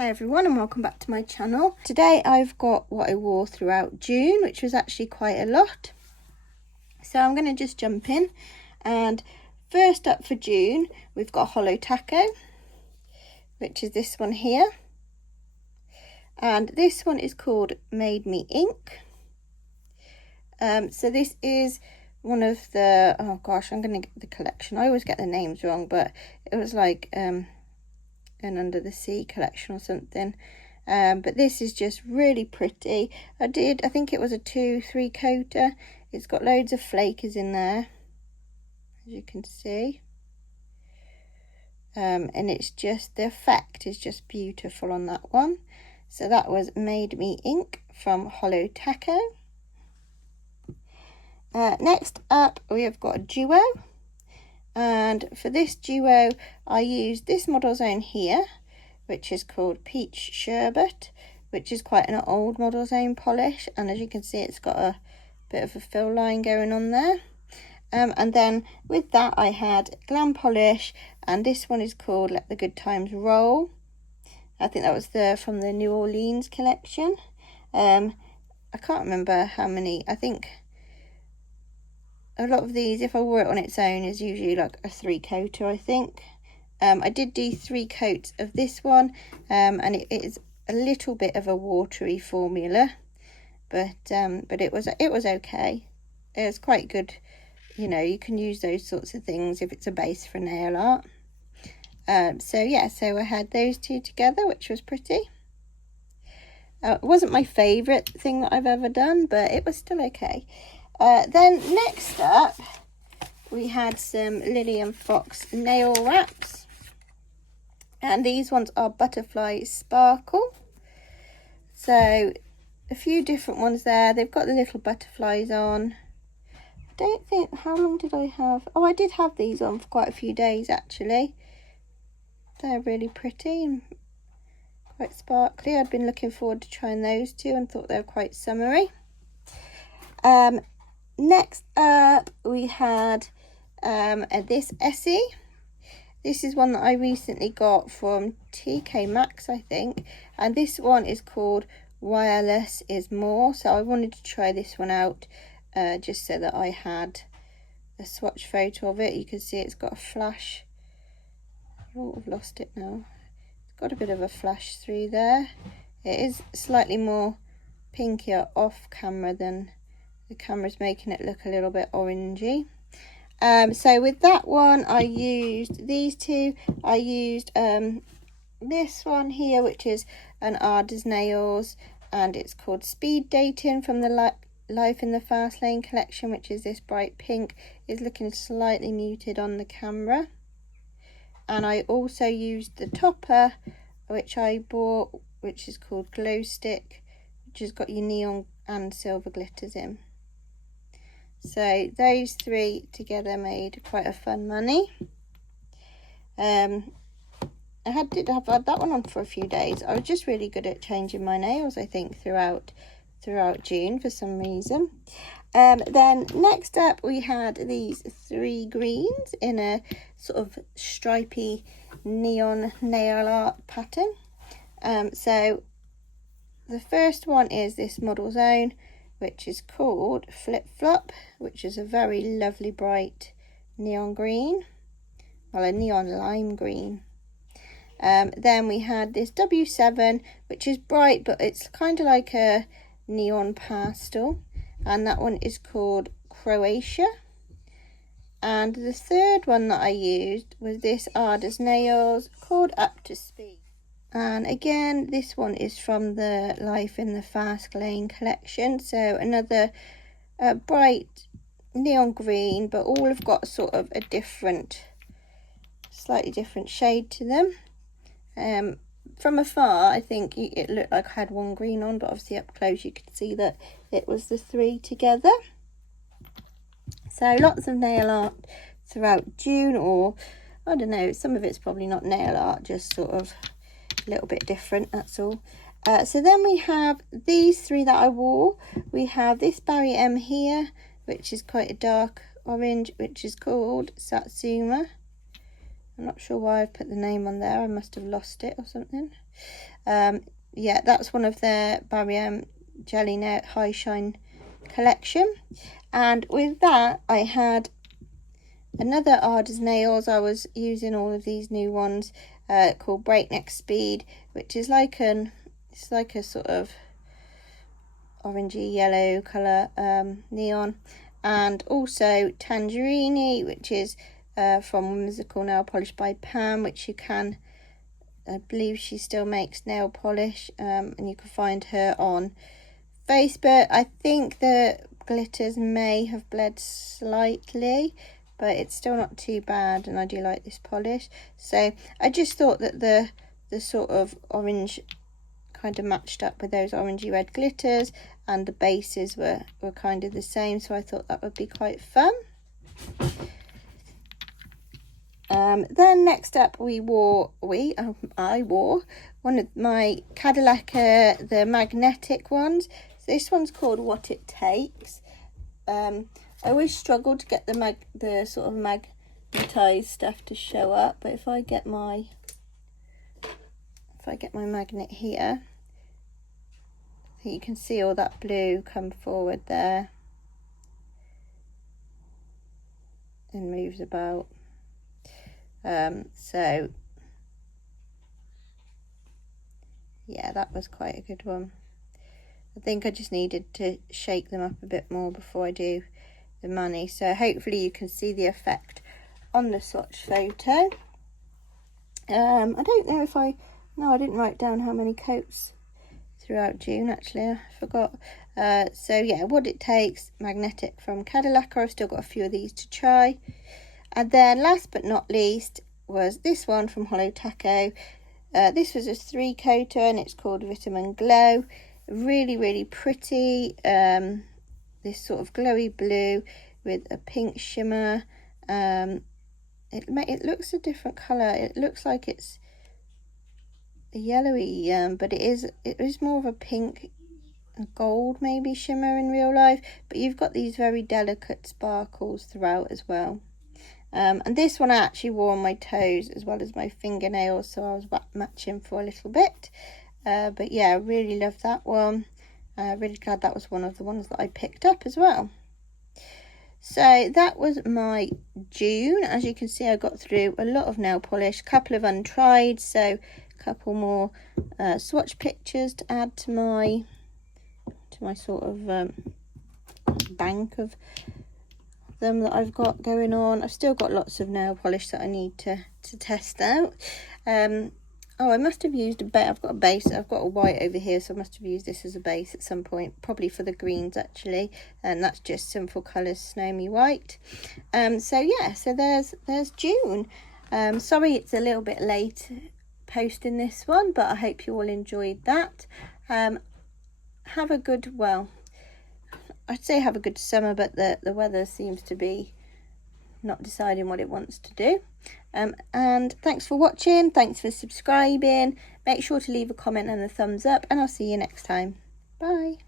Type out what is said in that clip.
Hi everyone and welcome back to my channel. Today I've got what I wore throughout June, which was actually quite a lot. So I'm going to just jump in, and first up for June we've got Holo Taco, which is this one here. And this one is called Made Me Ink. So this is one of the, oh gosh, I'm going to get the collection. I always get the names wrong, but it was like an Under the Sea collection or something. But this is just really pretty. I think it was a 2-3 coater. It's got loads of flakers in there, as you can see. And it's just, the effect is just beautiful on that one. So that was Made Me Ink from Holo Taco. Next up we have got a duo. And for this duo, I used this Model Zone here, which is called Peach Sherbet, which is quite an old Model Zone polish. And as you can see, it's got a bit of a fill line going on there. And then with that, I had Glam Polish, and this one is called Let the Good Times Roll. I think that was from the New Orleans collection. I can't remember how many. I think a lot of these, if I wore it on its own, is usually like a 3 coater, I think. I did do 3 coats of this one, and it is a little bit of a watery formula, but it was okay. It was quite good. You know, you can use those sorts of things if it's a base for nail art. So yeah, so I had those two together, which was pretty. It wasn't my favourite thing that I've ever done, but it was still okay. Then next up, we had some Lily and Fox nail wraps. And these ones are Butterfly Sparkle. So a few different ones there. They've got the little butterflies on. I don't think, how long did I have? Oh, I did have these on for quite a few days actually. They're really pretty and quite sparkly. I'd been looking forward to trying those two and thought they were quite summery. Next up we had this Essie. This is one that I recently got from TK Maxx, I think, and this one is called Wireless is More. So I wanted to try this one out just so that I had a swatch photo of it. You can see it's got a flash. Oh, I've lost it now. It's got a bit of a flash through there. It is slightly more pinkier off camera than the camera's making it look a little bit orangey. So with that one, I used these two. I used this one here, which is an Arders Nails, and it's called Speed Dating from the Life in the Fast Lane collection, which is this bright pink. It's looking slightly muted on the camera. And I also used the topper, which I bought, which is called Glow Stick, which has got your neon and silver glitters in. So those 3 together made quite a fun money. I did have that one on for a few days. I was just really good at changing my nails, I think, throughout June for some reason. Then next up we had these 3 greens in a sort of stripy neon nail art pattern. So the first one is this Model Zone, which is called Flip Flop, which is a very lovely bright neon green, well, a neon lime green. Then we had this W7, which is bright, but it's kind of like a neon pastel, and that one is called Croatia. And the third one that I used was this Arders Nails called Up to Speed. And again, this one is from the Life in the Fast Lane collection. So another bright neon green, but all have got sort of a slightly different shade to them. From afar, I think it looked like I had one green on, but obviously up close you could see that it was the 3 together. So lots of nail art throughout June, or I don't know, some of it's probably not nail art, just sort of a little bit different, that's all. So then we have these 3 that I wore. We have this Barry M here, which is quite a dark orange, which is called Satsuma. I'm not sure why I've put the name on there. I must have lost it or something. Yeah, that's one of their Barry Jelly Nail High Shine collection. And with that, I had another Arders Nails. I was using all of these new ones called Breakneck Speed, which is like it's like a sort of orangey yellow colour neon, and also Tangerine, which is from Whimsical Nail Polish by Pam, which you can, I believe she still makes nail polish, and you can find her on Facebook. I think the glitters may have bled slightly, but it's still not too bad, and I do like this polish. So I just thought that the sort of orange kind of matched up with those orangey red glitters, and the bases were kind of the same, so I thought that would be quite fun. Then next up I wore one of my Cadillac, the magnetic ones. So this one's called What It Takes. I always struggle to get the sort of magnetized stuff to show up, but if I get my magnet here, you can see all that blue come forward there and moves about. So yeah, that was quite a good one. I think I just needed to shake them up a bit more before I do the money. So hopefully you can see the effect on the swatch photo. I don't know if I didn't write down how many coats throughout June, actually. I forgot. So yeah, What It Takes magnetic from Cadillac. I've still got a few of these to try. And then last but not least was this one from Holo Taco. This was a 3-coater and it's called Vitamin Glow. Really, really pretty. This sort of glowy blue with a pink shimmer. It looks a different colour. It looks like it's a yellowy, but it is more of a pink gold maybe shimmer in real life. But you've got these very delicate sparkles throughout as well. And this one I actually wore on my toes as well as my fingernails, so I was matching for a little bit. But yeah, I really love that one. Really glad that was one of the ones that I picked up as well. So that was my June. As you can see, I got through a lot of nail polish, a couple of untried, so a couple more swatch pictures to add to my sort of bank of them that I've got going on. I've still got lots of nail polish that I need to test out. Oh, I must have used a base. I've got a base. I've got a white over here, so I must have used this as a base at some point, probably for the greens actually. And that's just Simple Colours Snow Me White. So yeah, so there's June. Sorry it's a little bit late posting this one, but I hope you all enjoyed that. Have a good, well, I'd say have a good summer, but the weather seems to be not deciding what it wants to do. And thanks for watching, thanks for subscribing. Make sure to leave a comment and a thumbs up, and I'll see you next time. Bye.